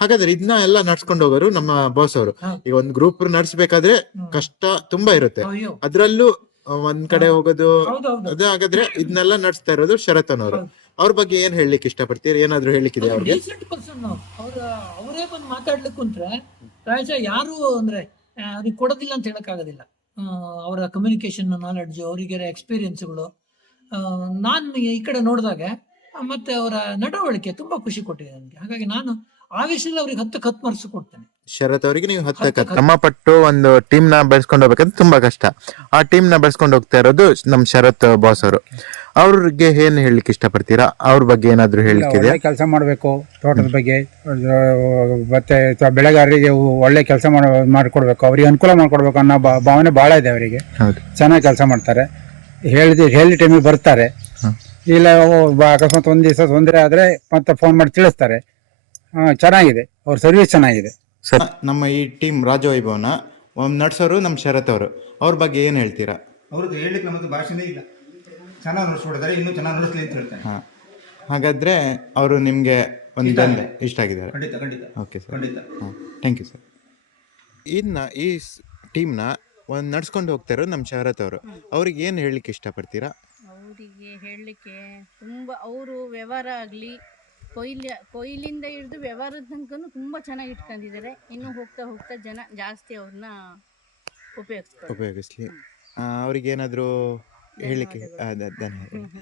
ಹಾಗಾದ್ರೆ ಇದನ್ನ ಎಲ್ಲ ನಡ್ಸ್ಕೊಂಡು ಹೋಗೋರು ನಮ್ಮ ಬಾಸ್ ಅವರು. ಈಗ ಒಂದು ಗ್ರೂಪ್ ನಡ್ಸ್ಬೇಕಾದ್ರೆ ಕಷ್ಟ ತುಂಬಾ ಇರುತ್ತೆ, ಅದ್ರಲ್ಲೂ ಒಂದ್ ಕಡೆ ಹೋಗೋದು. ಅದೇ ಹಾಗಾದ್ರೆ ಇದನ್ನೆಲ್ಲ ನಡೆಸ್ತಾ ಇರೋದು ಶರತನವರು. ಅವ್ರ ಬಗ್ಗೆ ಏನ್ ಹೇಳಲಿಕ್ಕೆ ಇಷ್ಟಪಡ್ತೀರಿ? ಏನಾದ್ರು ಹೇಳಲಿಕ್ಕಿದೆ ಅವ್ರಿಗೆ? Decent person. ಅವರೇ ಬಂದು ಮಾತಾಡ್ಲಿಕ್ಕೆ ಕುಂತ್ರೆ ಪ್ರಾಯಶಃ ಯಾರು ಅಂದ್ರೆ ಅವ್ರಿಗೆ ಕೊಡೋದಿಲ್ಲ ಅಂತ ಹೇಳಕ್ ಆಗೋದಿಲ್ಲ. ಅವರ ಕಮ್ಯುನಿಕೇಶನ್ ನಾಲೆಡ್ಜ್, ಅವರಿಗೆ ಎಕ್ಸ್ಪೀರಿಯನ್ಸ್ಗಳು ನಾನು ಈ ಕಡೆ ನೋಡಿದಾಗ ಮತ್ತೆ ಅವರ ನಡವಳಿಕೆ ತುಂಬಾ ಖುಷಿ ಕೊಟ್ಟಿದೆ ನನಗೆ. ಹಾಗಾಗಿ ನಾನು ಆ ವಿಷಯದಲ್ಲಿ ಅವ್ರಿಗೆ 10 ಮಾರ್ಕ್ಸ್ ಕೊಡ್ತೇನೆ. ಶರತ್ ಅವರಿಗೆ ನೀವು 10 ಶ್ರಮ ಪಟ್ಟು ಒಂದು ಟೀಮ್ ನ ಬೆಳೆಸ್ಕೊಂಡು ಹೋಗ್ಬೇಕಂದ್ರೆ ತುಂಬಾ ಕಷ್ಟ. ಆ ಟೀಮ್ ನ ಬೆಳೆಸ್ಕೊಂಡು ಹೋಗ್ತಾ ಇರೋದು ನಮ್ ಶರತ್ ಬಾಸ್ ಅವರು. ಅವ್ರಿಗೆ ಏನ್ ಹೇಳಲಿಕ್ಕೆ ಇಷ್ಟಪಡ್ತೀರಾ? ಅವ್ರ ಬಗ್ಗೆ ಏನಾದ್ರು ಹೇಳಿಕ್ಕಿದೆ? ಕೆಲಸ ಮಾಡಬೇಕು, ತೋಟದ ಬಗ್ಗೆ ಮತ್ತೆ ಬೆಳೆಗಾರರಿಗೆ ಒಳ್ಳೆ ಕೆಲಸ ಮಾಡಿಕೊಡ್ಬೇಕು, ಅವ್ರಿಗೆ ಅನುಕೂಲ ಮಾಡ್ಕೊಡ್ಬೇಕು ಅನ್ನೋ ಭಾವನೆ ಬಹಳ ಇದೆ ಅವರಿಗೆ. ಚೆನ್ನಾಗಿ ಕೆಲಸ ಮಾಡ್ತಾರೆ, ಹೇಳಿ ಟೈಮಿಗೆ ಬರ್ತಾರೆ. ಇಲ್ಲ ಅಕಸ್ಮಾತ್ ಒಂದ್ ದಿವಸ ತೊಂದರೆ ಆದ್ರೆ ಮತ್ತೆ ಫೋನ್ ಮಾಡಿ ತಿಳಿಸ್ತಾರೆ. ಚೆನ್ನಾಗಿದೆ, ಅವ್ರ ಸರ್ವಿಸ್ ಚೆನ್ನಾಗಿದೆ. ನಮ್ಮ ಈ ಟೀಮ್ ರಾಜವೈಭವನ ನಡ್ಸೋರು ನಮ್ಮ ಶರತ್ ಅವರು. ಅವ್ರ ಬಗ್ಗೆ ಏನ್ ಹೇಳ್ತೀರಾ? ಅವ್ರದ್ದು ಹೇಳಲಿಕ್ಕೆ ನಮ್ಮದು ಭಾಷೆನೇ ಇಲ್ಲ. ಚೆನ್ನಾಗಿ ನೋಡಿಸ್ಬಿಡ್ತಾರೆ, ಇನ್ನೂ ಚೆನ್ನಾಗಿ ನೋಡಿಸ್ಲಿ ಅಂತ ಹೇಳ್ತಾರೆ. ಹಾಗಾದ್ರೆ ಅವರು ನಿಮ್ಗೆ ಒಂದು ಇಷ್ಟ ಆಗಿದ್ದಾರೆ? ಖಂಡಿತ ಖಂಡಿತ. ಓಕೆ ಸರ್, ಖಂಡಿತ. Thank you sir. ಈ ಟೀಮ್ನ ಒಂದು ನಡ್ಸ್ಕೊಂಡು ಹೋಗ್ತಾರೋ ನಮ್ಮ ಶರತ್ ಅವರು. ಅವ್ರಿಗೆ ಏನು ಹೇಳಲಿಕ್ಕೆ ಇಷ್ಟಪಡ್ತೀರಾ? ಅವರಿಗೆ ಹೇಳಲಿಕ್ಕೆ ತುಂಬ, ಅವರು ವ್ಯವಹಾರ ಆಗಲಿ, ಕೊಯ್ಲಿಂದ ಹಿಡಿದು ವ್ಯವಹಾರದ ತನಕನೂ ತುಂಬ ಚೆನ್ನಾಗಿ ಇಟ್ಕೊಂಡಿದ್ದಾರೆ. ಇನ್ನು ಹೋಗ್ತಾ ಹೋಗ್ತಾ ಜನ ಜಾಸ್ತಿ ಅವ್ರನ್ನ ಉಪಯೋಗಿಸ್ಲಿ. ಅವ್ರಿಗೆ ಏನಾದರೂ ಹೇಳಲಿಕ್ಕೆ? ಧನ್ಯವಾದ.